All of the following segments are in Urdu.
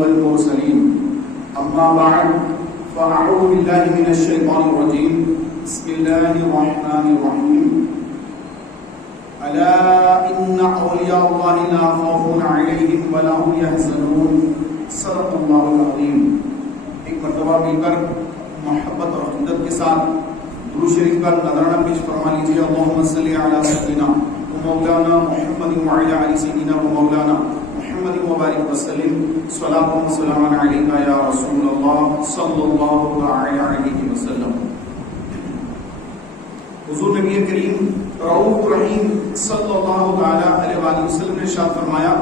والمرسلين أما بعد فأعوذ بالله من الشيطان الرجيم بسم الله الرحمن الرحيم ألا إن أولياء الله لا خوف عليهم ولا هم يحزنون صدق الله العظيم. ایک مرتبہ مل کر محبت اور عقیدت کے ساتھ درود شریف کا نذرانہ پیش فرما لیجیے. اللهم صل على سيدنا ومولانا محمد وعلى آل سيدنا ومولانا محمد وبارك وسلم. صلاة وسلام عليك يا رسول الله صلى الله عليه وسلم. حضور نبی کریم رؤوف رحیم صلی اللہ علیہ وسلم نے ارشاد فرمایا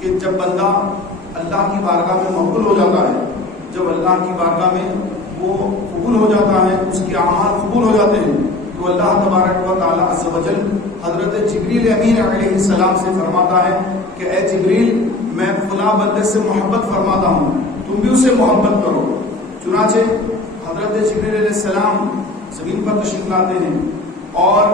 کہ جب بندہ اللہ کی بارگاہ میں مقبول ہو جاتا ہے، جب اللہ کی بارگاہ میں وہ قبول ہو جاتا ہے، اس کے اعمال قبول ہو جاتے ہیں، تو اللہ تبارک و تعالی عز و جل حضرت جبریل امین علیہ السلام سے فرماتا ہے کہ اے جبریل، میں فلاں بندے سے محبت فرماتا ہوں، تم بھی اسے محبت کرو. چنانچہ حضرت جبریل علیہ السلام زمین پر تشریف لاتے ہیں اور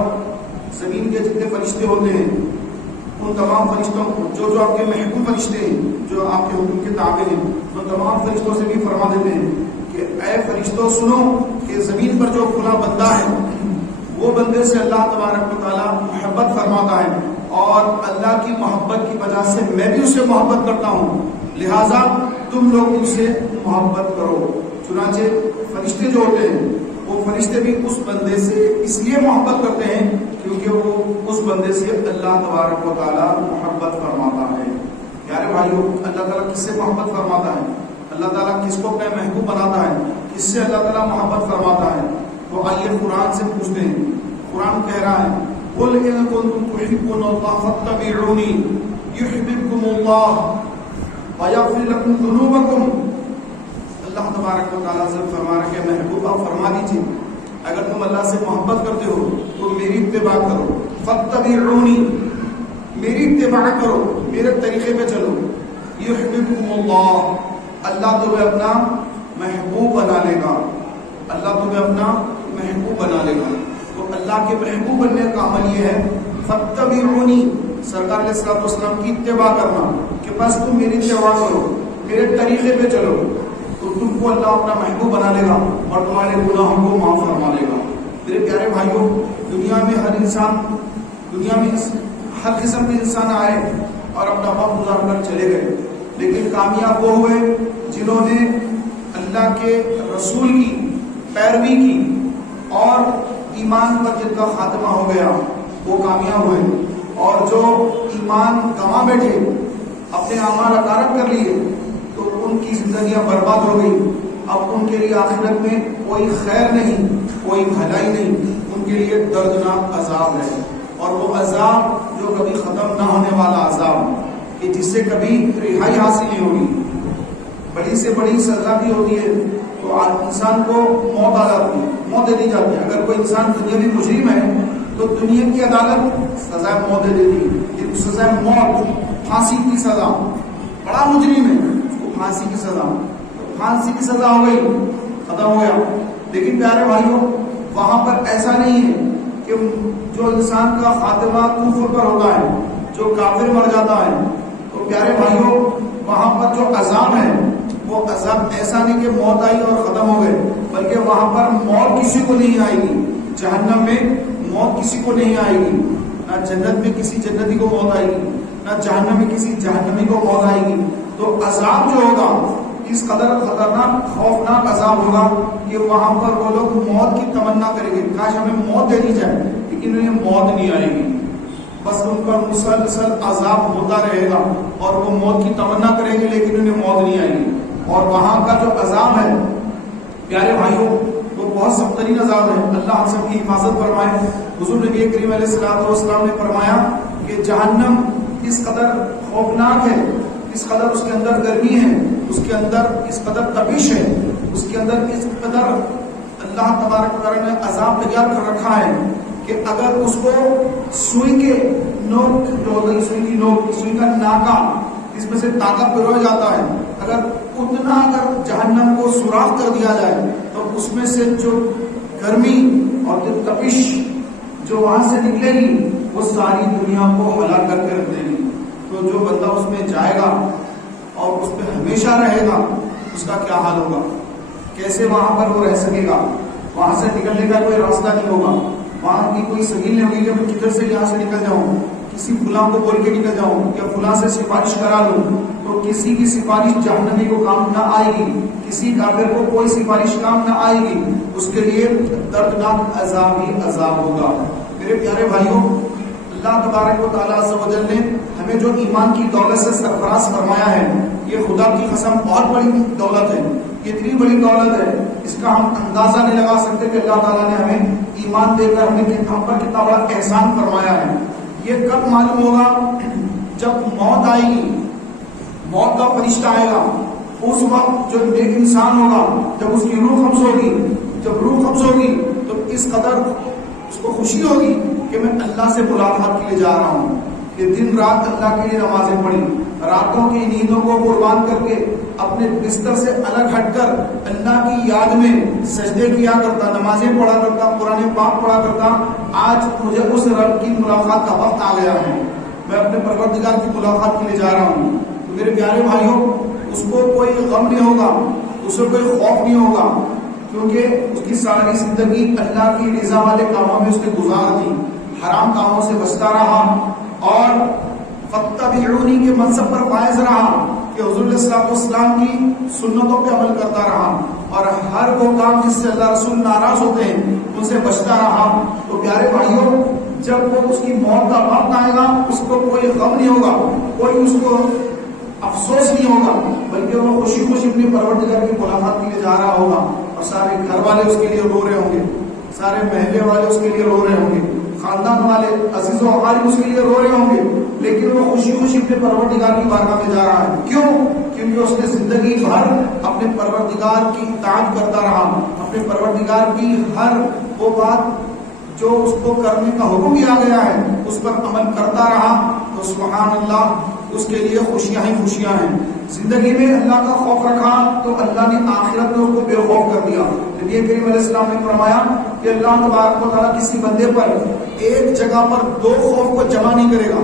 زمین کے جتنے فرشتے ہوتے ہیں ان تمام فرشتوں جو آپ کے محبوب فرشتے ہیں، جو آپ کے حکم کے تابع ہیں، ان تمام فرشتوں سے بھی فرما دیتے ہیں کہ اے فرشتوں سنو کہ زمین پر جو فلاں بندہ ہے وہ بندے سے اللہ تبارک و تعالی محبت فرماتا ہے اور اللہ کی محبت کی وجہ سے میں بھی اسے محبت کرتا ہوں، لہٰذا تم لوگ ان سے محبت کرو. چنانچہ فرشتے جو ہوتے ہیں وہ فرشتے بھی اس بندے سے اس لیے محبت کرتے ہیں کیونکہ وہ اس بندے سے اللہ تبارک و تعالی محبت فرماتا ہے. پیارے بھائیو، اللہ تعالیٰ کس سے محبت فرماتا ہے؟ اللہ تعالیٰ کس کو اپنا محبوب بناتا ہے؟ کس سے اللہ تعالیٰ محبت فرماتا ہے؟ تو آئیے قرآن سے پوچھتے ہیں. قرآن کہہ رہا ہے قُلْ إِن كُنتُمْ تُحِبُّونَ اللَّهَ فَاتَّبِعُونِي يُحْبِبْكُمُ اللَّهُ وَيَغْفِرْ لَكُمْ ذُنُوبَكُمْ. اللہ تبارک و تعالیٰ سے فرما رہا ہے کہ محبوب آپ فرما دیجیے اگر تم اللہ سے محبت کرتے ہو تو میری اتباع کرو. فَاتَّبِعُونِي، میری اتباع کرو، میرے طریقے پہ چلو. یحببکم اللہ، اللہ تمہیں اپنا محبوب بنا لے گا، اللہ تمہیں اپنا محبوب بنا لے گا. تو اللہ کے محبوب بننے کا عمل یہ ہے فَاتَّبِعُونِی، سرکار علیہ الصلوٰۃ والسلام کی اتباع کرنا کہ بس تم میری اتباع کرو، میرے طریقے پہ چلو، تو تم کو اللہ اپنا محبوب بنا لے گا اور تمہارے گناہوں کو معاف فرما لے گا. میرے پیارے بھائیوں، دنیا میں ہر قسم کے انسان آئے اور اپنا وقت گزار کر چلے گئے، لیکن کامیاب وہ ہوئے جنہوں نے اللہ کے رسول کی پیروی کی اور ایمان پر جن کا خاتمہ ہو گیا وہ کامیاب ہوئے. اور جو ایمان گنوا بیٹھے، اپنے اعمال اکارت کر لیے، تو ان کی زندگیاں برباد ہو گئی. اب ان کے لیے آخرت میں کوئی خیر نہیں، کوئی بھلائی نہیں، ان کے لیے دردناک عذاب ہے. اور وہ عذاب جو کبھی ختم نہ ہونے والا عذاب کہ جس سے کبھی رہائی حاصل نہیں ہوگی. بڑی سے بڑی سزا بھی ہوتی ہے تو انسان کو موت آ جاتی ہے، موت دے دی جاتی ہے. اگر کوئی انسان دنیاوی مجرم ہے تو دنیا کی عدالت سزائے موت دے دیتی ہے. سزائے موت، پھانسی کی سزا، بڑا مجرم ہے اس کو پھانسی کی سزا، پھانسی کی سزا ہو گئی، ختم ہو گیا. لیکن پیارے بھائیوں، وہاں پر ایسا نہیں ہے کہ جو انسان کا خاتمہ کفر پر ہوتا ہے، جو کافر مر جاتا ہے، تو پیارے بھائیوں وہاں پر جو عذاب ہے وہ عذاب ایسا نہیں کہ موت آئی اور ختم ہو گئے، بلکہ وہاں پر موت کسی کو نہیں آئے گی. جہنم میں موت کسی کو نہیں آئے گی، نہ جنت میں کسی جنتی کو موت آئے گی، نہ جہنم میں کسی جہنمی کو موت آئے گی. تو عذاب جو ہوگا اس قدر خطرناک خوفناک عذاب ہوگا کہ وہاں پر وہ لوگ موت کی تمنا کریں گے، کاش ہمیں موت دے دی جائے، لیکن انہیں موت نہیں آئے گی. بس ان پر مسلسل عذاب ہوتا رہے گا اور وہ موت کی تمنا کریں گے لیکن انہیں موت نہیں آئے گی. اور وہاں کا جو عذاب ہے پیارے بھائیوں وہ بہت سخت ترین عذاب ہے. اللہ ہم سب کی حفاظت فرمائے. حضور نبی کریم علیہ الصلوۃ والسلام نے فرمایا کہ جہنم اس قدر خوفناک ہے، اس قدر اس کے اندر گرمی ہے، اس کے اندر اس قدر تپش ہے، اس کے اندر اس قدر اللہ تبارک و تعالی نے عذاب تیار کر رکھا ہے کہ اگر اس کو سوئی کے نوک جو ہوگی، سوئی کا ناکا اس میں سے طاقت پرویا جاتا ہے، اگر جہنم کو سوراخ کر دیا جائے تو اس میں سے جو گرمی اور جو تپش جو وہاں سے نکلے گی وہ ساری دنیا کو ہلا کر کے رکھ دے گی. تو جو بندہ اس میں جائے گا اور اس پہ ہمیشہ رہے گا، اس کا کیا حال ہوگا؟ کیسے وہاں پر وہ رہ سکے گا؟ وہاں سے نکلنے کا کوئی راستہ نہیں ہوگا، وہاں کی کوئی سبیل نہیں ہوگی کہ میں کدھر سے یہاں سے نکل جاؤں، کسی فلاں کو بول کے نکل جاؤں یا فلاں سے سفارش کرا لوں، تو کسی کی سفارش جہنمی کو کام نہ آئے گی، کسی کافر کو کوئی سفارش کام نہ آئے گی، اس کے لیے دردناک عذاب ہی عذاب ہوگا۔ میرے پیارے بھائیوں، اللہ تبارک و تعالیٰ عز و جل نے ہمیں جو ایمان کی دولت سے سرفراز فرمایا ہے، یہ خدا کی قسم بہت بڑی دولت ہے، اتنی بڑی دولت ہے، اس کا ہم اندازہ نہیں لگا سکتے کہ اللہ تعالیٰ نے ہمیں ایمان دے کر ہم پر کتنا بڑا احسان فرمایا ہے۔ یہ کب معلوم ہوگا؟ جب موت آئے گی، موت کا فرشتہ آئے گا، اس وقت جو نیک انسان ہوگا، جب اس کی روح قبض ہوگی، جب روح قبض ہوگی تو اس قدر اس کو خوشی ہوگی کہ میں اللہ سے ملاقات کے لیے جا رہا ہوں، کہ دن رات اللہ کے لیے نمازیں پڑھی، راتوں کی نیندوں کو قربان کر کے اپنے بستر سے الگ ہٹ کر اللہ کی یاد میں سجدے کیا کرتا، نمازیں پڑھا کرتا، قرآن پاک پڑھا کرتا۔ آج مجھے اس رب کی ملاقات کا وقت آ گیا ہے، میں اپنے پروردگار کی ملاقات کے لیے جا رہا ہوں۔ تو میرے پیارے بھائیوں، اس کو کوئی غم نہیں ہوگا، اسے کوئی خوف نہیں ہوگا، کیونکہ اس کی ساری زندگی اللہ کی رضا والے کاموں میں اس نے گزار دی، حرام کاموں سے بچتا رہا اور فاتبعونی کے منصب پر فائز رہا کہ حضور علیہ الصلوۃ والسلام کی سنتوں پہ عمل کرتا رہا، اور ہر وہ کام جس سے اللہ رسول ناراض ہوتے ہیں ان سے بچتا رہا۔ تو پیارے بھائیوں، جب وہ اس کی موت کا وقت آئے گا، اس کو کوئی غم نہیں ہوگا، کوئی اس کو افسوس نہیں ہوگا، بلکہ وہ خوشی خوشی اپنے پروردگار کی ملاقات کے لیے جا رہا ہوگا، اور سارے گھر والے اس کے لیے رو رہے ہوں گے، سارے محلے والے اس کے لیے رو رہے ہوں گے، خاندان والے عزیز و اقارب اس کے لیے رو رہے ہوں گے، لیکن وہ خوشی خوشی اپنے پروردگار کی بارگاہ میں جا رہا ہے۔ کیوں؟ کیونکہ اس نے زندگی بھر اپنے پروردگار کی اطاعت کرتا رہا، اپنے پروردگار کی ہر وہ بات جو اس کو کرنے کا حکم دیا گیا ہے اس پر عمل کرتا رہا۔ تو سبحان اللہ، اس کے لیے خوشیاں ہی خوشیاں ہیں۔ زندگی میں اللہ کا خوف رکھا تو اللہ نے آخرت میں اس کو بے خوف کر دیا۔ نبی کریم علیہ السلام نے فرمایا کہ اللہ تبارک و تعالیٰ کسی بندے پر ایک جگہ پر دو خوف کو جمع نہیں کرے گا،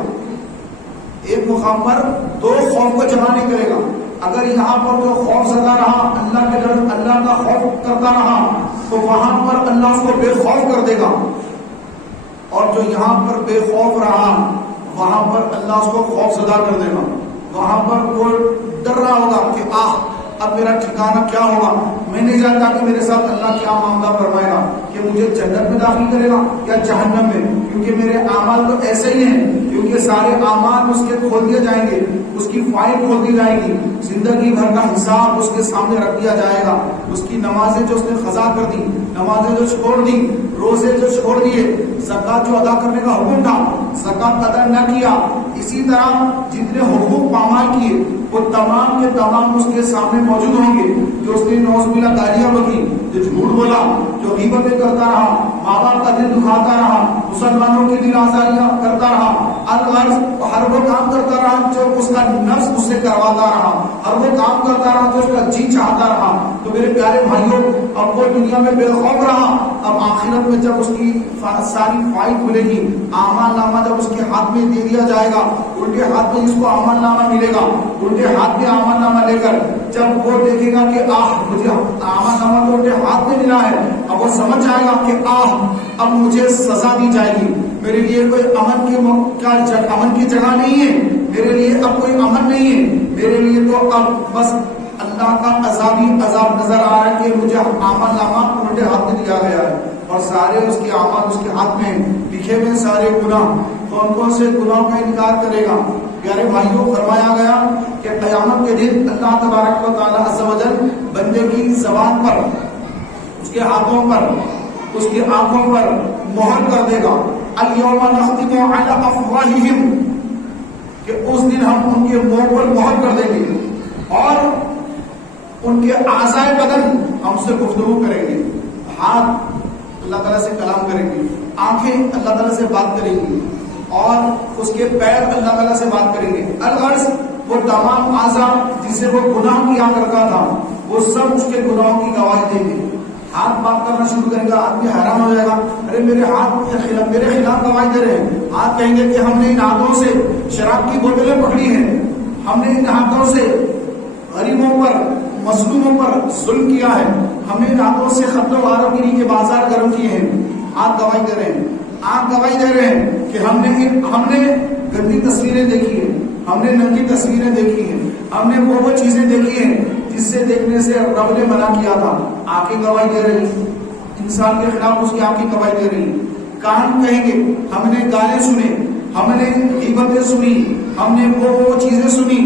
ایک مقام پر دو خوف کو جمع نہیں کرے گا۔ اگر یہاں پر جو خوف زدہ رہا، اللہ کے ڈر، اللہ کا خوف کرتا رہا، تو وہاں پر اللہ اس کو بے خوف کر دے گا، اور جو یہاں پر بے خوف رہا وہاں پر اللہ اس کو خوف زدہ کر دے گا۔ وہاں پر وہ ڈر رہا ہوگا کہ اب میرا ٹھکانہ کیا ہوگا، میں نہیں جانتا کہ میرے ساتھ اللہ کیا معاملہ فرمائے گا، کہ مجھے جنت میں داخل کرے گا یا جہنم میں، کیونکہ میرے اعمال تو ایسے ہی ہیں، کیونکہ سارے اعمال اس کے کھول دیے جائیں گے، اس کی فائل کھول دی جائے گی، زندگی بھر کا حساب اس کے سامنے رکھ دیا جائے گا۔ اس کی نمازیں جو اس نے قضا کر دی، نمازیں جو چھوڑ دی، روزے جو چھوڑ دیے، زکوٰۃ جو ادا کرنے کا حکم تھا زکوٰۃ ادا نہ کیا، اسی طرح جتنے حقوق پامال کیے وہ تمام کے تمام اس کے سامنے موجود ہوں گے۔ جو اس نے نعوذ باللہ گالیاں بکی، جو جھوٹ بولا، جو غیبتیں کرتا رہا، ماں باپ کا دل دکھاتا رہا، مسلمانوں کی دل آزاریاں کرتا رہا، الغرض ہر وہ کام کرتا رہا جو اس کا نفس اس سے کرواتا رہا، ہر وہ کام کرتا رہا جو اس کا جی چاہتا رہا۔ تو میرے پیارے بھائیوں، اب وہ دنیا میں بے خوف رہا، اب آخرت میں جب اس کی ساری فائل کھلے گی، اعمال نامہ جب اس کے ہاتھ میں دے دیا جائے گا، الٹے ہاتھ میں جس کو اعمال نامہ ملے گا، الٹے ہاتھ میں اعمال نامہ لے کر جب وہ دیکھے گا کہ مجھے اعمال نامہ تو الٹے ہاتھ میں ملا ہے، اب وہ سمجھ جائے گا کہ اب مجھے سزا دی جائے گی، میرے لیے کوئی امن کی جگہ نہیں ہے، میرے لیے اب کوئی امن نہیں ہے، میرے لیے تو اب بس اللہ کا عذاب ہی عذاب نظر آ رہا ہے کہ مجھے اعمال نامہ الٹے ہاتھ میں دیا گیا ہے، اور سارے اس کے اعمال اس کے ہاتھ میں لکھے ہوئے سارے گناہ، کون کون سے گناہوں کا انکار کرے گا؟ پیارے بھائیوں، فرمایا گیا کہ قیامت کے دن اللہ تبارک و تعالیٰ عز و جل بندے کی زبان پر، اس کے ہاتھوں پر، اس کی آنکھوں پر مہر کر دے گا۔ الیوم نختم علی افواہہم، کہ اس دن ہم ان کے منہ پر مہر کر دیں گے، اور ان کے اعضائے بدن ہم سے گفتگو کریں گے، ہاتھ اللہ تعالیٰ سے کلام کریں گے، آنکھیں اللہ تعالیٰ سے بات کریں گی، اور اس کے پیر اللہ تعالیٰ سے بات کریں گے۔ الغرض وہ تمام اعضاء جس سے وہ گناہ کیا کرتا تھا وہ سب اس کے گناہوں کی گواہی دیں گے۔ ہاتھ بات کرنا شروع کرے گا، آدمی حیران ہو جائے گا، ارے میرے ہاتھ میرے خلاف گواہی دے رہے ہیں۔ ہاتھ کہیں گے کہ ہم نے ان ہاتھوں سے شراب کی بوتلیں پکڑی ہیں، ہم نے ان ہاتھوں سے غریبوں پر مظلوموں پر ظلم کیا ہے، ہم نے راتوں سے قتل و غارت گری کے بازار گرم کیے ہیں، آپ گواہی دے رہے ہیں، آپ گواہی دے رہے ہیں کہ ہم نے گندی تصویریں دیکھی ہیں، ہم نے ننگی تصویریں دیکھی ہیں، ہم نے وہ چیزیں دیکھی ہیں جس سے دیکھنے سے رب نے منع کیا تھا، آنکھیں گواہی دے رہی، انسان کے خلاف اس کی آنکھیں گواہی دے رہی، کان کہیں گے ہم نے گانے سنے، ہم نے غیبتیں سنی، ہم نے وہ چیزیں سنی۔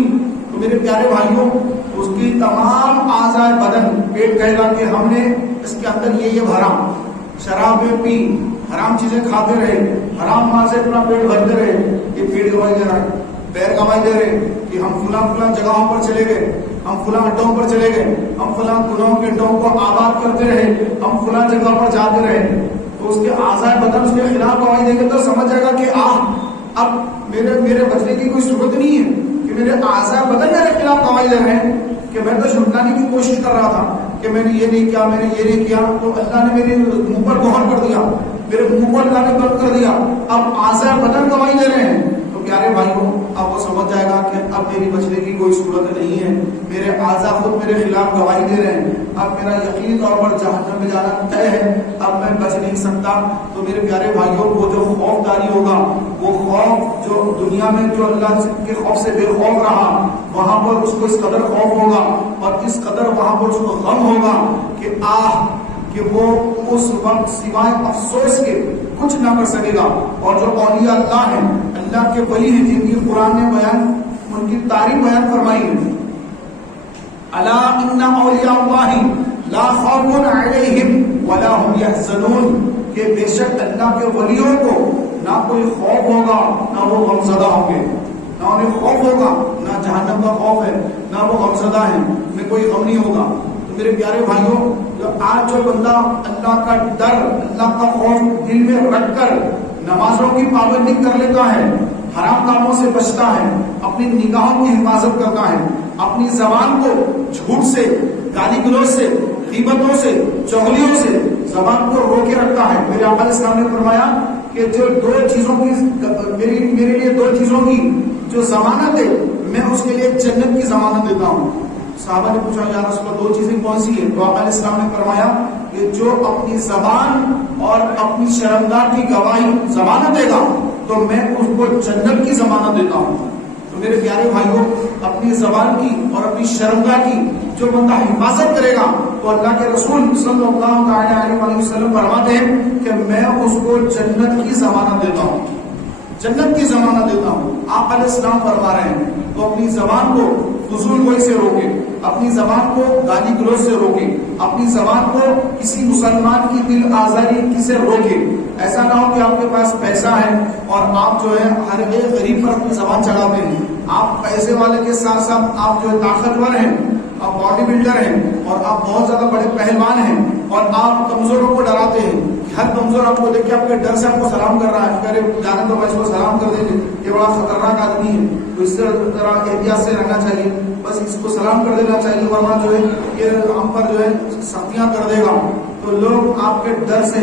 تو میرے پیارے بھائیوں، اس کی تمام اعضاء بدن، پیٹ کہے گا کہ ہم نے اس کے اندر یہ بھرا، شرابیں پی، حرام چیزیں کھاتے رہے، حرام مال سے اپنا پیٹ بھرتے رہے، یہ پیٹ گواہی دے رہا ہے، پیر گواہی دے رہے کہ ہم فلاں جگہوں پر چلے گئے، ہم فلاں اڈوں پر چلے گئے، ہم فلاں گناہوں کے اڈوں کو آباد کرتے رہے، ہم فلاں جگہ پر جاتے رہے۔ تو اس کے اعضاء بدن اس کے خلاف گواہی دیں گے تو سمجھ جائے گا کہ اب میرے بچنے کی کوئی صورت نہیں ہے کہ میرے اعضاء بدن میرے خلاف گواہی دے رہے ہیں کہ میں تو جھٹلانے کی کوشش کر رہا تھا کہ میں نے یہ نہیں کیا، میں نے یہ نہیں کیا، تو اللہ نے میرے منہ پر مہر کر دیا، میرے منہ پر اللہ نے بند کر دیا، اب اعضاء بدن گواہی دے رہے ہیں۔ تو پیارے بھائیوں، اب وہ سمجھ جائے گا کہ اب میری بچنے کی کوئی صورت نہیں ہے، میرے اعضاء خود میرے خلاف گواہی دے رہے ہیں، اب میرا یقینی طور پر جہنم میں جانا طے ہے، اب میں بچ نہیں سکتا۔ تو میرے پیارے بھائیوں، وہ جو خوف داری ہوگا، وہ خوف جو دنیا میں جو اللہ کے خوف سے بے خوف رہا، وہاں پر اس کو اس قدر خوف ہوگا اور اس قدر وہاں پر اس کو غم ہوگا کہ وہ اس وقت سوائے افسوس کے کچھ نہ کر سکے گا۔ اور جو اولیاء اللہ ہیں، اللہ کے ولی ہیں، جن کی قرآن نے ان کی تعریف بیان فرمائی ہے، الا ان اولیاء اللہ لا خوف علیہم ولا هم يحزنون، کہ بے شک اللہ کے ولیوں کو نہ کوئی خوف ہوگا نہ وہ غمزدہ ہوں گے، نہ انہیں خوف ہوگا، نہ جہنم کا خوف ہے، نہ وہ غمزدہ ہیں، انہیں کوئی غم نہیں ہوگا۔ تو میرے پیارے بھائیوں، آج جو بندہ اللہ کا ڈر، اللہ کا خوف دل میں رکھ کر نمازوں کی پابندی کر لیتا ہے، حرام کاموں سے بچتا ہے، اپنی نگاہوں کی حفاظت کرتا ہے، اپنی زبان کو جھوٹ سے، گالی گلوچ سے، غیبتوں سے، چغلیوں سے زبان کو روکے رکھتا ہے۔ میرے آقا علیہ السلام نے فرمایا کہ جو دو چیزوں کی میرے لیے دو چیزوں کی جو ضمانت ہے، میں اس کے لیے جنت کی ضمانت دیتا ہوں۔ صحابہ نے پوچھا یا رسول اللہ، دو چیزیں کون سی ہیں؟ تو آقا علیہ السلام نے فرمایا کہ جو اپنی زبان اور اپنی شرمگاہ کی گواہی ضمانت دے گا تو میں اس کو جنت کی ضمانت دیتا ہوں۔ تو میرے پیارے بھائیوں، اپنی زبان کی اور اپنی شرمگاہ کی جو بندہ حفاظت کرے گا تو اللہ کے رسول صلی اللہ علیہ وسلم فرماتے ہیں کہ میں اس کو جنت کی ضمانت دیتا ہوں، جنت کی ضمانت دیتا ہوں۔ آپ علیہ السلام فرما رہے ہیں تو اپنی زبان کو فضول گوئی سے روکے، اپنی زبان کو گالی گلوچ سے روکے، اپنی زبان کو کسی مسلمان کی دل آزاری سے روکے۔ ایسا نہ ہو کہ آپ کے پاس پیسہ ہے اور آپ جو ہے ہر ایک غریب پر اپنی زبان چڑھاتے ہیں، آپ پیسے والے کے ساتھ ساتھ آپ جو ہے طاقتور ہیں، آپ باڈی بلڈر ہیں اور آپ بہت زیادہ بڑے پہلوان ہیں اور آپ کمزوروں کو ڈراتے ہیں، ہر کمزور آپ کو دیکھ کے آپ کے ڈر سے آپ کو سلام کر رہا ہے، کہ جانے تو میں اس کو سلام کر دیں گے، یہ بڑا خطرناک آدمی ہے، تو اس طرح احتیاط سے رہنا چاہیے، بس اس کو سلام کر دینا چاہیے، ورنہ جو ہے یہ ہم پر جو ہے سختیاں کر دے گا۔ تو لوگ آپ کے ڈر سے،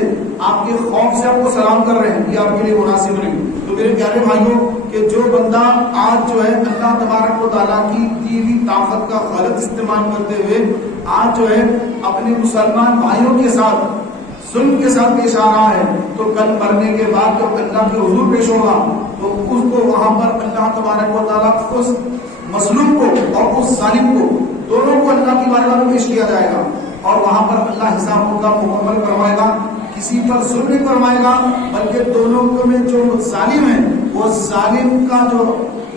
آپ کے خوف سے آپ کو سلام کر رہے ہیں، یہ آپ کے لیے مناسب نہیں۔ تو میرے پیارے بھائیوں، کہ جو بندہ آج جو ہے اللہ تبارک و تعالیٰ کی دی ہوئی طاقت کا غلط استعمال کرتے ہوئے آج جو ہے اپنے مسلمان بھائیوں کے ساتھ ظلم کے ساتھ پیش آ رہا ہے، تو کل مرنے کے بعد جب اللہ کے حضور پیش ہوگا تو اس کو وہاں پر اللہ تبارک و تعالیٰ اس مظلوم کو اور اس ظالم کو دونوں کو اللہ کی بارگاہ میں پیش کیا جائے گا، اور وہاں پر اللہ حساب کا مکمل کروائے گا، کسی پر ظلم نہیں فرمائے گا، بلکہ دونوں میں جو ظالم ہے وہ ظالم کا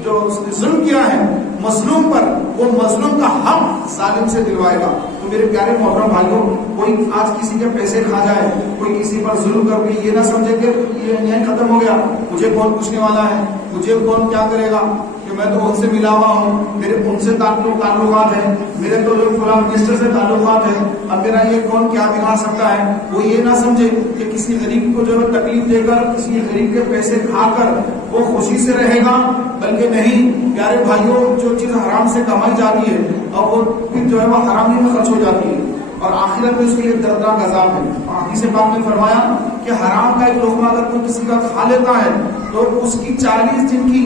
جو اس نے ظلم کیا ہے مظلوم پر، وہ مظلوم کا حق ظالم سے دلوائے گا۔ تو میرے پیارے محترم بھائیوں، کوئی آج کسی کے پیسے کھا جائے، کوئی کسی پر ظلم کر کے یہ نہ سمجھے کہ یہ نیت ختم ہو گیا، مجھے کون پوچھنے والا ہے، مجھے کون کیا کرے گا، کہ میں تو ان سے ملا ہوا ہوں، میرے ان سے تعلقات ہیں، میرے تو فلاں منسٹر سے تعلقات ہیں، اب میرا یہ کون کیا بگاڑ سکتا ہے۔ وہ یہ نہ سمجھے کہ کسی غریب کو جو ہے تکلیف دے کر، کسی غریب کے پیسے کھا کر وہ خوشی سے رہے گا، بلکہ نہیں۔ پیارے بھائیوں، جو چیز حرام سے کمائی جاتی ہے اور وہ پھر جو ہے وہ حرامی میں خرچ ہو جاتی ہے اور آخرت میں اس کے لیے دردناک عذاب ہے۔ حدیث پاک نے فرمایا کہ حرام کا ایک لقمہ اگر کوئی کسی کا کھا لیتا ہے تو اس کی 40 دن کی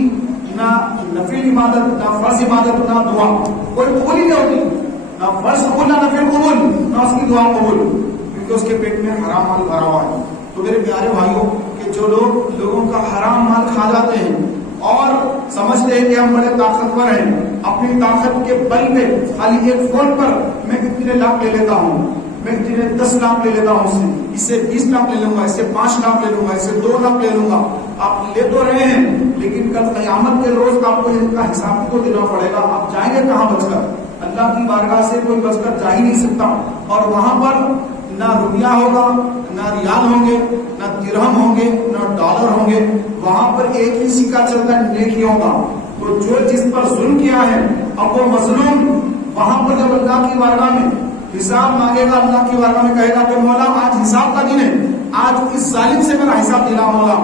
نہ نفل عبادت، نہ فرض عبادت، نہ دعا، کوئی قبول ہی نہیں ہوتی، نہ فرض قبول نہ نفل قبول نہ اس کی دعا قبول، کیونکہ اس کے پیٹ میں حرام مال بھرا ہوا ہے۔ تو میرے پیارے بھائیوں کہ جو لوگوں کا حرام مال کھا جاتے ہیں اور سمجھتے ہیں کہ ہم بڑے طاقتور ہیں، اپنی طاقت کے بل پہ خالی ایک فون پر میں کتنے لاکھ لے لیتا ہوں، میں اتنے 10 لاکھ لے لیتا ہوں، اس سے 20 لاکھ لے لوں گا، اس سے 5 لاکھ لے لوں گا، اس سے 2 لاکھ لے لوں گا۔ آپ لے تو رہے ہیں لیکن کل قیامت کے روز آپ کو ان کا حساب تو دینا پڑے گا۔ آپ جائیں گے کہاں بچ کر؟ اللہ کی بارگاہ سے کوئی بچ کر جا ہی نہیں سکتا، اور وہاں پر نہ روپیہ ہوگا، نہ ریال ہوں گے، نہ درہم ہوں گے، نہ ڈالر ہوں گے، وہاں پر ایک ہی سکہ چلتا ہے نیکیوں کا۔ تو جو جس پر ظلم کیا ہے اب وہ مظلوم وہاں پر جب اللہ کی بارگاہ میں حساب مانگے گا، اللہ کی بارگاہ میں کہے گا کہ مولا آج حساب کا دن ہے، آج اس ظالم سے میرا حساب دینا مولا،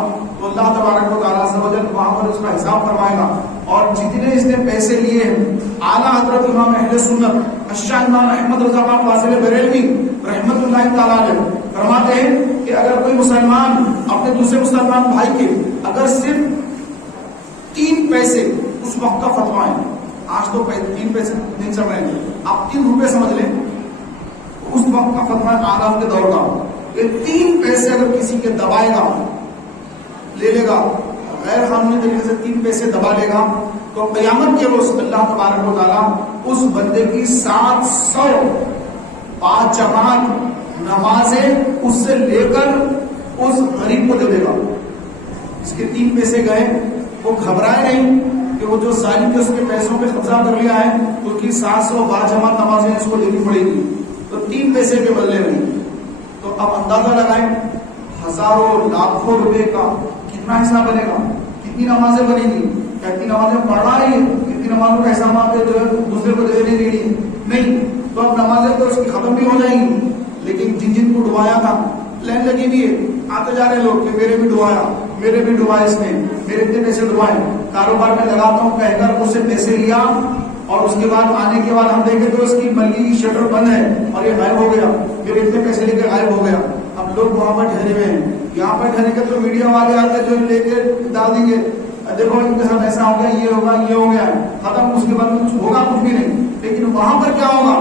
تو اللہ تبارک و تعالیٰ عز و جل وہاں پر اس کا حساب فرمائے گا۔ اور جتنے اس نے پیسے لیے ہیں، اعلیٰ حضرت امام اہل سنت الشاہ امام احمد رضا خان فاضل بریلوی رحمت اللہ تعالیٰ علیہ فرماتے ہیں کہ اگر کوئی مسلمان اپنے دوسرے مسلمان بھائی کے اگر صرف 3 پیسے اس وقت کا فتویٰ ہے، آج تو 3 پیسے نہیں چل رہے ہیں، آپ 3 روپے سمجھ لیں، اس وقت کا فتویٰ آداب کے دور کا، یہ 3 پیسے اگر کسی کے دبائے گا، لے لے گا غیر قانونی طریقے سے 3 پیسے دبا لے گا، تو قیامت کے روز اللہ تبارک و تعالیٰ اس بندے کی 700 باجماعت نمازیں اس سے لے کر اس غریب کو دے دے گا۔ اس کے 3 پیسے گئے، وہ گھبرائے نہیں کہ وہ جو ظالم نے اس کے پیسوں پہ قبضہ کر لیا ہے تو کی 700 باجماعت نمازیں اس کو دینی پڑے گی، تو 3 پیسے کے بدلے میں۔ تو اب اندازہ لگائیں ہزاروں لاکھوں روپے کا کتنا حساب بنے گا، کتنی نمازیں بنے گی، کتنی نمازیں پڑھ رہا ہے، کتنی نمازوں کا حساب آپ جو ہے دوسرے کو دینے کے لیے نہیں، تو اب نمازیں تو اس کی ختم بھی ہو جائیں گی، لیکن جن کو ڈبایا تھا لائن لگی ہوئی ہے، آتے جا رہے لوگ کہ میرے بھی ڈبایا، میرے بھی ڈبایا، اس نے میرے اتنے پیسے ڈبائے، کاروبار میں لگاتا ہوں کہہ کر اس سے پیسے لیا، اور اس کے بعد آنے کے بعد ہم دیکھیں تو اس کی ملی کی شٹر بند ہے اور یہ غائب ہو گیا، میرے اتنے پیسے لے کے غائب ہو گیا۔ اب لوگ وہاں پر ٹھہرے ہوئے ہیں، یہاں پر ٹھہرے کے تو میڈیا والے آتے جو لے کے ڈال دیں گے، دیکھو ان کے ساتھ ایسا ہو گیا، یہ ہوگا، یہ ہو گیا، ختم، اس کے بعد کچھ ہوگا کچھ بھی نہیں۔ لیکن وہاں پر کیا ہوگا؟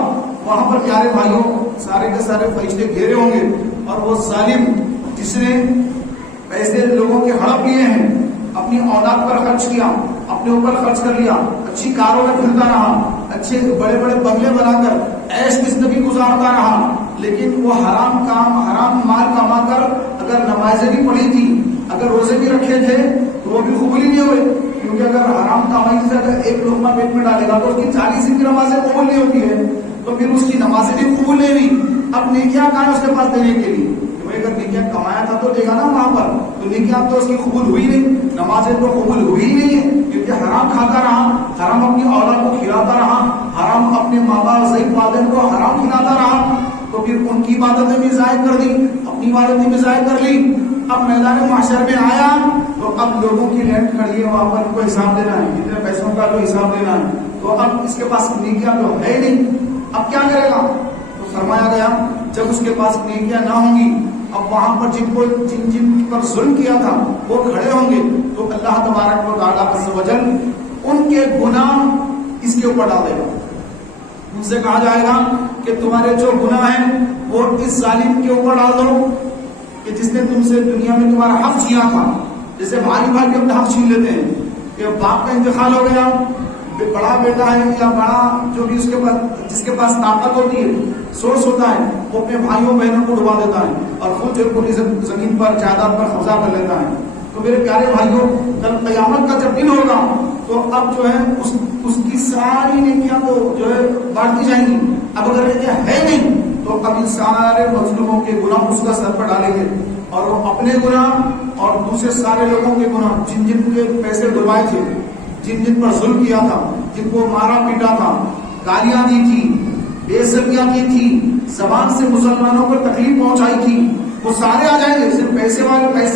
وہاں پر پیارے بھائیوں سارے کے سارے فرشتے گھیرے ہوں گے، اور وہ ظالم جس نے پیسے لوگوں کے ہڑپ لیے ہیں، اپنی اولاد پر خرچ کیا، اپنے اوپر خرچ کر لیا، اچھی کاروں میں پھرتا رہا، اچھے بڑے بڑے بنگلے بنا کر عیش زندگی گزارتا رہا، لیکن وہ حرام کام، حرام مال کما کر اگر نمازیں بھی پڑھی تھی، اگر روزے بھی رکھے تھے تو وہ بھی قبول ہی نہیں ہوئے، کیونکہ اگر حرام کمائی سے اگر ایک لقمہ پیٹ میں ڈالے گا تو اس کی 40 دن کی نمازیں قبول نہیں ہوتی ہے، تو پھر اس کی نمازیں بھی قبول نہیں ہوئی۔ اب نیکیاں کہاں اس کے پاس دینے کے لیے؟ اگر نیکیاں کمایا تھا تو دے گا نا وہاں پر، تو نیکیاں تو اس کی قبول ہوئی نہیں، نمازیں تو قبول ہوئی ہی نہیں ہے، کیونکہ حرام کھاتا رہا، حرام اپنی اولاد کو کھلاتا رہا، حرام اپنے ماں باپ ضعیف والدین کو حرام کھلاتا رہا، تو پھر ان کی عبادتیں بھی ضائع کر دی، اپنی عبادتیں بھی ضائع کر لی۔ اب میدان محشر میں آیا تو اب لوگوں کی لینڈ کھڑی ہے، وہاں پر ان کو حساب دینا ہے، جتنے پیسوں کا جو حساب دینا ہے، تو اب اس کے پاس نیکیاں تو ہے نہیں، اب کیا کرے گا؟ تو فرمایا گیا جب اس کے پاس نیکیاں نہ ہوں گی، اب وہاں پر جن پر ظلم کیا تھا وہ کھڑے ہوں گے، تو اللہ تبارک و تعالیٰ عز و جل ان کے گناہ اس کے اوپر ڈال دے گا۔ ان سے کہا جائے گا کہ تمہارے جو گناہ ہیں وہ اس ظالم کے اوپر ڈال دو کہ جس نے تم سے دنیا میں تمہارا حق چھینا تھا۔ جیسے بھائی کے اپنا حق چھین لیتے ہیں کہ باپ کا انتقال ہو گیا، بڑا بیٹا ہے یا بڑا جو بھی اس کے پاس جس کے پاس طاقت ہوتی ہے، سورس ہوتا ہے، وہ اپنے بھائیوں بہنوں کو ڈبا دیتا ہے اور خود جو پوری زمین پر جائیداد پر قبضہ کر لیتا ہے۔ تو میرے پیارے بھائیوں کل قیامت کا جب دن ہوگا تو اب جو ہے اس کی ساری نیکیاں تو جو ہے بانٹی جائیں گی، اب اگر نیکیاں ہے نہیں تو اب ان سارے مظلوموں کے گناہ اس کا سر پر ڈالیں گے، اور وہ اپنے گناہ اور دوسرے سارے لوگوں کے گناہ، جن کے پیسے ڈلوائے تھے، جن پر ظلم کیا تھا، جن کو مارا پیٹا تھا، گالیاں دی تھی، بے عزتیاں کی تھی، زبان سے مسلمانوں کو تکلیف پہنچائی تھی، وہ سارے آ جائیں گے۔ صرف پیسے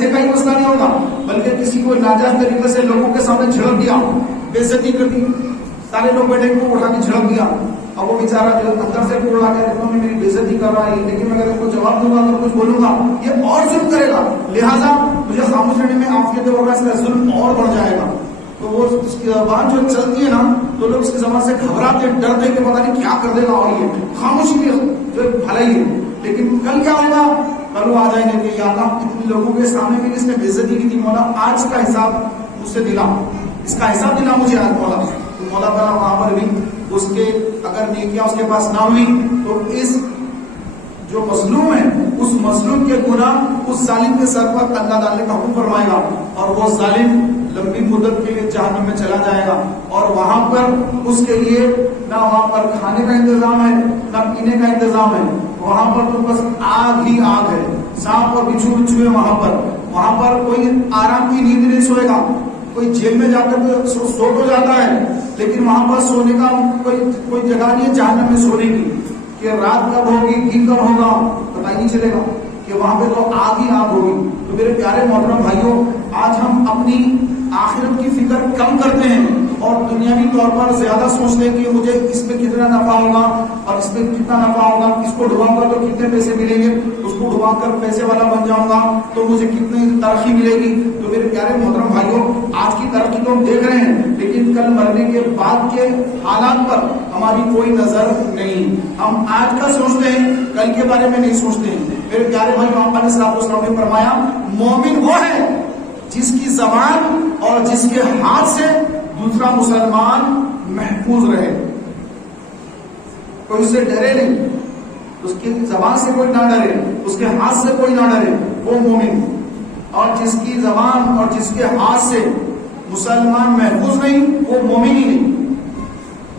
کا ہی مسئلہ نہیں ہوگا، بلکہ کسی کو ناجائز طریقے سے لوگوں کے سامنے جھڑک دیا، بے عزتی کر دی، سارے لوگ بیٹھے کو اٹھا کے جھڑک دیا، اب وہ بیچارہ جو اندر سے کوڑ لا کے انہوں نے میری بے عزتی کر رہا ہے، لیکن میں اگر ان کو جواب دوں گا تو کچھ بولوں گا یہ اور ظلم کرے گا، لہٰذا مجھے خاموش رہنے میں عافیت ہوگا، اس کا ظلم اور بڑھ جائے گا۔ تو وہ اس کی زبان جو چلتی ہے نا تو لوگ اس کی زبان سے گھبراتے ہیں، ڈرتے ہیں کہ پتہ نہیں کیا کر دے گا، اور یہ خاموشی بھی جو بھلائی ہے. لیکن کل کیا ہوگا؟ کل وہ آ جائیں گے کہ یا اللہ اتنے لوگوں کے سامنے بھی اس نے بےعزتی کی تھی، مولا آج کا حساب مجھ سے دلا، اس کا حساب دلا مجھے آج مولا. تو مولا تعالیٰ وہاں پر بھی اس کے اگر نیکیاں اس کے پاس نہ ہوئی تو اس جو مظلوم ہے اس مظلوم کے گناہ اس ظالم کے سر پر اللہ ڈالنے کا حکم فرمائے گا، اور وہ ظالم لمبی مدت کے لیے جہنم میں چلا جائے گا، اور وہاں پر اس کے لیے نہ وہاں پر کھانے کا انتظام ہے نہ پینے کا انتظام ہے، وہاں پر تو بس آگ ہی آگ ہے، سانپ اور بچھو ہے وہاں پر کوئی آرام کی نیند نہیں سوئے گا. کوئی جیل میں جا کر سو تو جاتا ہے لیکن وہاں پر سونے کا کوئی جگہ نہیں ہے جہنم میں سونے کی، کہ رات کب ہوگی دن کب ہوگا پتہ ہی نہیں چلے گا، کہ وہاں پہ تو آگ ہی آگ ہوگی. تو میرے پیارے محترم بھائیوں، آج ہم اپنی آخرت کی فکر کم کرتے ہیں اور دنیاوی طور پر زیادہ سوچتے ہیں کہ مجھے اس میں کتنا نفع ہوگا اور اس میں کتنا نفع ہوگا، اس کو ڈباؤں گا تو کتنے پیسے ملیں گے، اس کو ڈبا کر پیسے والا بن جاؤں گا تو مجھے کتنی ترقی ملے گی. تو میرے پیارے محترم بھائیوں، آج کی ترقی تو ہم دیکھ رہے ہیں لیکن کل مرنے کے بعد کے حالات پر ہماری کوئی نظر نہیں. ہم آج کا سوچتے ہیں، کل کے بارے میں نہیں سوچتے ہیں. میرے پیارے بھائی، محمد علیہ السلام نے فرمایا مومن وہ ہے جس کی زبان اور جس کے ہاتھ سے دوسرا مسلمان محفوظ رہے، کوئی اس سے ڈرے نہیں، اس کی زبان سے کوئی نہ ڈرے، اس کے ہاتھ سے کوئی نہ ڈرے، وہ مومن. اور جس کی زبان اور جس کے ہاتھ سے مسلمان محفوظ نہیں وہ مومن ہی نہیں.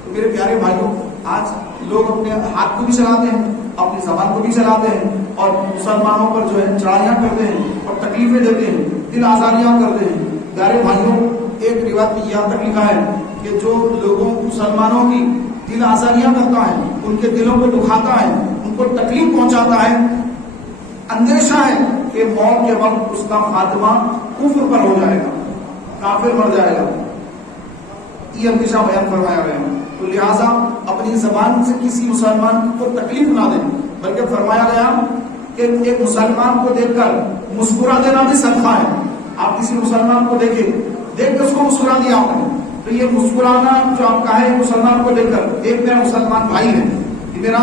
تو میرے پیارے بھائیوں، آج لوگ اپنے ہاتھ کو بھی چلاتے ہیں، اپنی زبان کو بھی چلاتے ہیں اور مسلمانوں پر جو ہے چڑھائیاں کرتے ہیں اور تکلیفیں دیتے ہیں، دل آزاریاں کرتے ہیں. پیارے بھائیوں، ایک روایت میں یہاں تک لکھا ہے کہ جو لوگوں مسلمانوں کی دل آزاریاں کرتا ہے، ان کے دلوں کو دکھاتا ہے، ان کو تکلیف پہنچاتا ہے، اندیشہ ہے کہ موت کے وقت اس کا خاتمہ کفر پر ہو جائے گا، کافر مر جائے گا. یہ اندیشہ بیان فرمایا گیا. تو لہٰذا اپنی زبان سے کسی مسلمان کو تکلیف نہ دیں، بلکہ فرمایا گیا کہ ایک مسلمان کو دیکھ کر مسکرا دینا بھی صدقہ ہے. آپ کسی مسلمان کو دیکھ کے اس کو مسکرا دیا آپ نے، تو یہ مسکرانا جو آپ کا ہے مسلمان کو دیکھ کر، ایک میرا مسلمان بھائی ہے، یہ میرا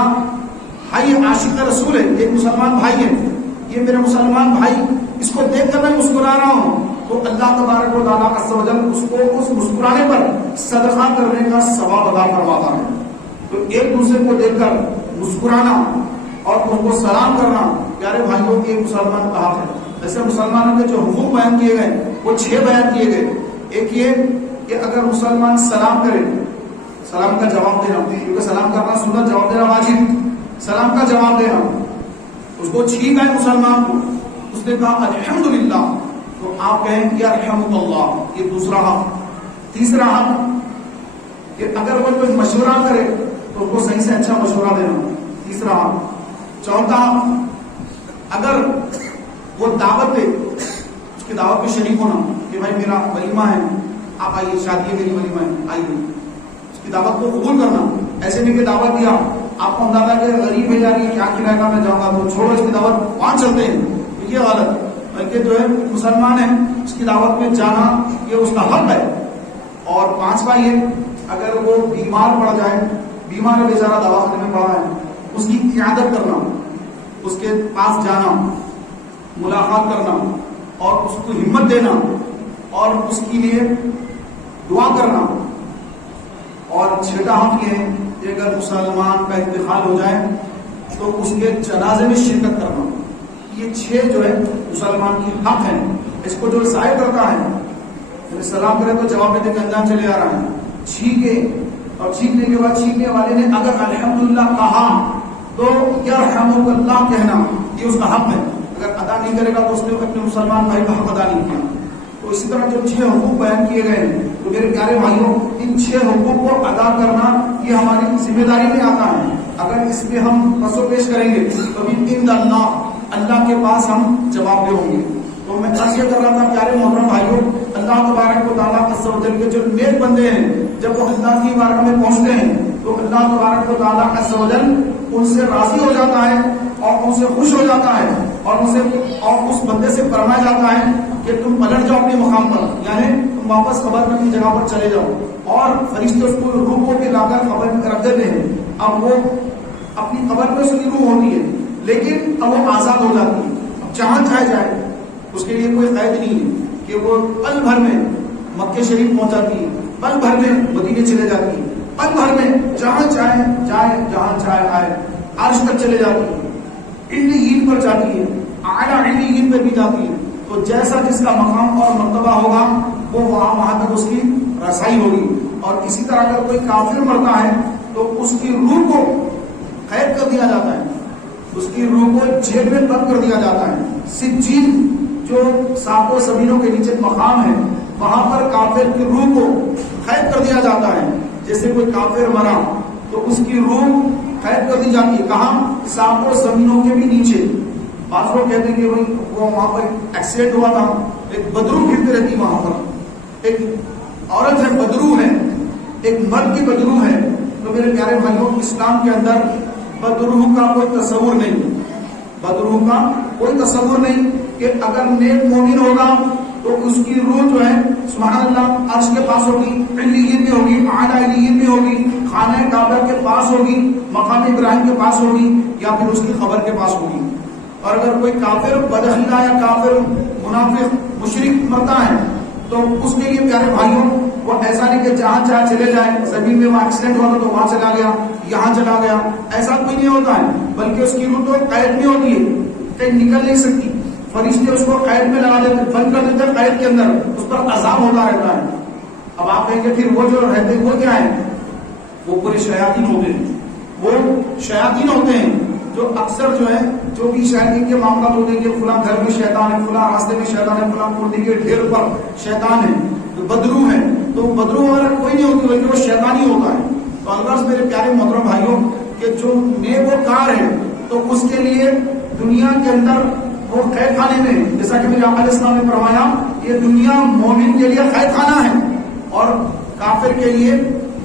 بھائی عاشق رسول ہے، ایک مسلمان بھائی ہے، یہ میرا مسلمان بھائی، اس کو دیکھ کر میں مسکرا رہا ہوں تو اللہ تبارک و تعالیٰ عز و جل اس کو اس مسکرانے پر صدقہ کرنے کا ثواب ادا فرماتا ہے. تو ایک دوسرے کو دیکھ کر مسکرانا اور ان کو سلام کرنا پیارے بھائیوں کے مسلمان کا حق ہے. ایسے مسلمانوں کے جو حقوق بیان کیے گئے وہ 6 بیان کیے گئے. ایک یہ کہ اگر مسلمان سلام کرے، سلام کا جواب دینا، کیونکہ سلام کرنا سنت، جواب دینا واجب. سلام کا جواب دینا، اس کو چھینک آئے مسلمان کو، اس نے کہا الحمدللہ، تو آپ کہیں یا رحمۃ اللہ، یہ دوسرا حق. تیسرا حق کہ اگر وہ کوئی مشورہ کرے تو اس کو صحیح سے اچھا مشورہ دینا، تیسرا حق. چوتھا، اگر وہ دعوت دے، اس کی دعوت میں شریک ہونا کہ بھائی میرا ولیمہ ہے، آپ آئیے، شادی ہے میری، ولیمہ ہے، آئیے، اس کی دعوت کو قبول کرنا. ایسے نہیں کہ دعوت دیا، آپ کو اندازہ کہ غریب ہے یار یہ کیا کھلائے گا، میں جاؤں گا تو چھوڑو اس کی دعوت، وہاں چلتے ہیں، یہ غلط. بلکہ جو ہے مسلمان ہے اس کی دعوت میں جانا یہ اس کا حق ہے. اور 5واں یہ، اگر وہ بیمار پڑ جائے، بیمار ہے بیچارہ، دواخانے میں پڑا ہے، اس کی عیادت کرنا، اس کے پاس جانا، ملاقات کرنا اور اس کو ہمت دینا اور اس کے لیے دعا کرنا. اور 6واں حق یہ ہے کہ اگر مسلمان کا انتقال ہو جائے تو اس کے جنازے میں شرکت کرنا. یہ 6 جو ہے مسلمان کی حق ہیں. اس کو جو ضائع کرتا ہے، سلام کرے تو جواب دے کے انجام چلے آ رہا ہے، چھینکے اور چھینکنے کے بعد چھینکنے والے نے اگر الحمدللہ کہا تو یرحمک اللہ کہنا، یہ اس کا حق ہے. اگر ادا نہیں کرے گا تو اس نے اپنے مسلمان بھائی کا حق ادا نہیں کیا. تو اسی طرح جو 6 حقوق بیان کیے گئے ہیں، تو میرے پیارے بھائیوں، ان 6 حقوق کو ادا کرنا یہ ہماری ذمہ داری میں آتا ہے. اگر اس پہ ہم پسو پیش کریں گے تو عند اللہ کے پاس ہم جواب دے ہوں گے. تو میں عرض یہ کر رہا تھا پیارے محترم بھائیوں، اللہ تبارک و تعالیٰ عز و جل کے جو نیک بندے ہیں جب وہ اللہ کی بارگاہ میں پہنچتے ہیں تو اللہ تبارک و تعالیٰ عز و جل ان سے راضی ہو جاتا ہے اور ان سے خوش ہو جاتا ہے اور اس بندے سے فرمایا جاتا ہے کہ تم پلٹ جاؤ اپنے مقام پر، یعنی تم واپس قبر میں اپنی جگہ پر چلے جاؤ، اور فرشتے اس کو روح کو بھی لا کر قبر میں رکھ دیتے ہیں. اب وہ اپنی قبر میں اس کی روح ہوتی ہے، لیکن اب وہ آزاد ہو جاتی ہے. اب جہاں چاہے جائے، اس کے لیے کوئی قید نہیں ہے کہ وہ پل بھر میں مکہ شریف پہنچ جاتی ہے، پل بھر میں مدینے چلے جاتی ہے، پل بھر میں جہاں چاہے جائے، جہاں چاہے آئے، عرش تک چلے جاتی ہے، علیین پر جاتی ہے، اعلیٰ علیین پہ بھی جاتی ہے. تو جیسا جس کا مقام اور مرتبہ ہوگا وہ وہاں تک اس کی رسائی ہوگی. اور اسی طرح اگر کوئی کافر مرتا ہے تو اس کی روح کو قید کر دیا جاتا ہے، اس کی روح کو جیل میں بند کر دیا جاتا ہے. سجین جو ساتوں زمینوں کے نیچے مقام ہے، وہاں پر کافر کی روح کو قید کر دیا جاتا ہے. جیسے کوئی کافر مرا تو اس کی روح قید کر دی جاتی ہے. کہاں؟ ساتوں زمینوں کے بھی نیچے. بعض لوگ کہتے ہیں کہ وہ وہاں پر ایکسیڈنٹ ہوا تھا، ایک بدرو پھرتی رہتی وہاں پر، ایک عورت ہے بدرو ہے، ایک مرد کی بدرو ہے. تو میرے پیارے بھائیوں، اسلام کے اندر بدروح کا کوئی تصور نہیں، بدروح کا کوئی تصور نہیں کہ اگر نیک مومن ہوگا تو اس کی روح جو ہے سبحان اللہ عرش کے پاس ہوگی، علیین میں ہوگی، اعلیٰ علیین میں ہوگی، خانہ کعبہ کے پاس ہوگی، مقام ابراہیم کے پاس ہوگی، یا پھر اس کی قبر کے پاس ہوگی. اور اگر کوئی کافر بدعقیدہ یا کافر منافق مشرک مرتا ہے تو اس کے لیے پیارے بھائیوں وہ ایسا نہیں کہ جہاں چاہے چلے جائے، زمین میں وہ ایکسیڈنٹ ہوا تو وہاں چلا گیا، یہاں چلا گیا، ایسا کوئی نہیں ہوتا ہے. بلکہ اس کی روح تو قید میں ہوتی ہے، کہیں نکل نہیں سکتی. فرشتے اس کو قید میں لگا دیتے، بند کر دیتے قید کے اندر، اس پر عذاب ہوتا رہتا ہے. اب آپ کہیں گے پھر وہ جو رہتے ہیں وہ کیا ہے؟ وہ پورے شیاطین ہوتے ہیں. وہ شیاطین ہوتے ہیں جو اکثر جو ہے جو بھی شیاطین کے معاملات ہوتے ہیں کہ فلاں گھر میں شیطان ہے، فلاں راستے میں شیطان ہے، فلاں کوٹی کے ڈھیر پر شیطان ہے، بدرو ہے. تو بدرو ہمارا کوئی نہیں ہوتی بلکہ وہ شیطان ہی ہوتا ہے. تو اللہ میرے پیارے محترم بھائیوں کہ جو نیک و کار ہے تو اس کے لیے دنیا کے اندر وہ قید خانے میں، جیسا کہ میرے آقا علیہ السلام نے فرمایا یہ دنیا مومن کے لیے قید خانہ ہے اور کافر کے لیے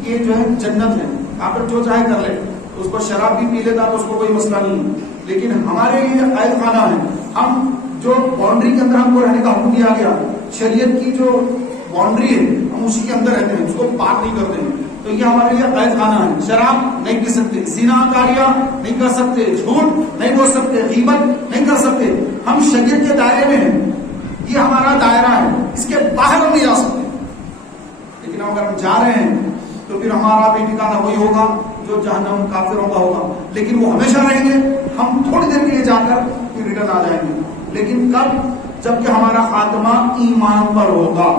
یہ جو ہے جنت ہے. کافر جو چاہے کر لے، اس کو شراب بھی پی لیتا تو اس کو کوئی مسئلہ نہیں، لیکن ہمارے لیے قید خانہ ہے. ہم جو باؤنڈری کے اندر ہم کو رہنے کا حکم دیا گیا، شریعت کی جو باؤنڈری ہے ہم اسی کے اندر رہتے ہیں، اس کو پار نہیں کرتے ہیں. تو یہ ہمارے لیے قید خانہ ہے. شراب نہیں پی سکتے، زنا کاریاں نہیں کر سکتے، جھوٹ نہیں بول سکتے، غیبت نہیں کر سکتے. ہم شریعت کے دائرے میں ہیں، یہ ہمارا دائرہ ہے، اس کے باہر ہم نہیں جا سکتے. لیکن اگر ہم جا رہے ہیں تو پھر ہمارا بھی ٹھکانہ وہی ہوگا جو جہنم کافروں کا ہوگا. لیکن وہ ہمیشہ رہیں گے، ہم تھوڑی دیر کے لیے جا کر پھر ریٹرن آ جائیں گے. لیکن کب؟ جبکہ ہمارا خاتمہ ایمان پر ہوگا.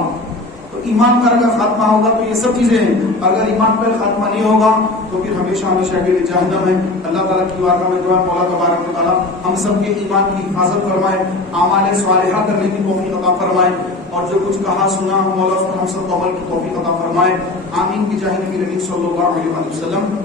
تو ایمان پر اگر خاتمہ ہوگا تو یہ سب چیزیں ہیں. اگر ایمان پر خاتمہ نہیں ہوگا تو پھر ہمیشہ ہمیشہ کے لیے جہنم ہے. اللہ تعالیٰ کی بارگاہ میں دعا مولا تبارک و تعالیٰ ہم سب کے ایمان کی حفاظت فرمائے، اعمال صالحہ کرنے کی توفیق عطا فرمائے، اور جو کچھ کہا سنا مولا اس پر ہم سب کو عمل کی توفیق عطا فرمائے. آمین بجاہ نبی کریم صلی اللہ علیہ وسلم.